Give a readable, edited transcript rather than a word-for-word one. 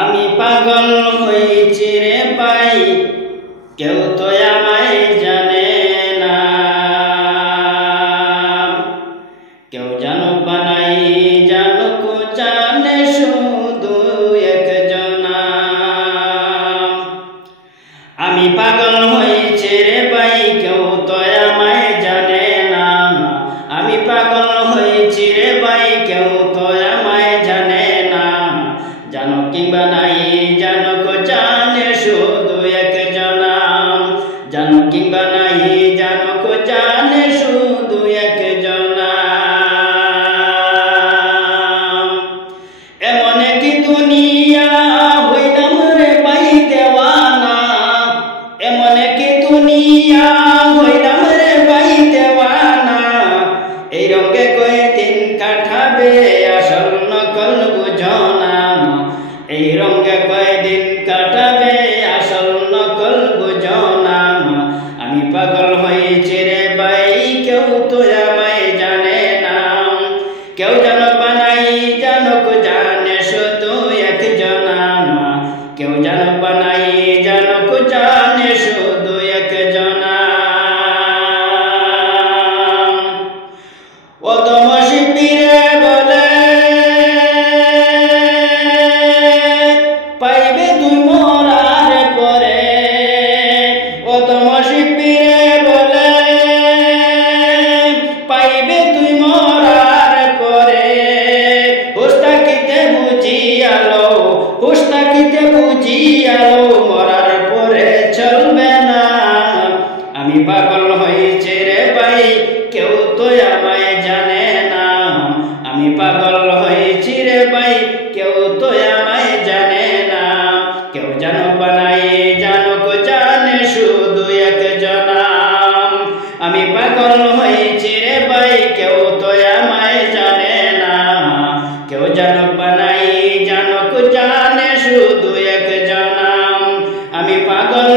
আমি পাগল হইছি রে ভাই, কেউ তো আমায় জানে না। কেউ জানুক বা নাই জানুক, জানে শুধু একজনা। আমি পাগল হইছি রে ভাই, কেউ তো আমায় জানে না। আমি পাগল হইছি রে ভাই, কেউ তো আমায় জানে না। জানো কিংবা নাই জানুক, জানে শুধু একজনা। জানো কিংবা নাই জানুক, জানে শুধু একজনা। এমন কি দুনিয়া হইলাম রে ভাই দেওয়ানা। এমন কি দুনিয়া হইলাম রে ভাই দেওয়ানা। এই রঙে কয়দিন কাটাবে আসল নকল বুঝো না। এই রঙে কয়দিন কাটাবে আসল নকল বুঝো না। আমি পাগল হইছি রে ভাই, কেউ তো আমায় জানে না। কেউ জানুক বা নাই জানুক, জানে শুধু একজনা। কেউ জানুক বা নাই জানুক, জানে শুধু একজনা। অদম শিল্পীরে বলে পাইবে তুই মরার পরে। অদম শিল্পীরে বলে পাইবে তুই মরার পরে। হুশ থাকিতে বুঝিয়ালো, হুশ থাকিতে বুঝিয়ালো, মরার পরে চলবে না। আমি পাগল হইছি রে ভাই, কেউ তো আমায় জানে না। আমি পাগল হইছি রে ভাই, কেউ তো আমায় জানে না। কেউ জানুক বা নাই জানুক, জানে শুধু একজনা। আমি পাগল হইছি রে ভাই, কেউ তো আমায় জানে না। কেউ জানুক বা নাই জানুক, জানে শুধু একজনা। আমি পাগল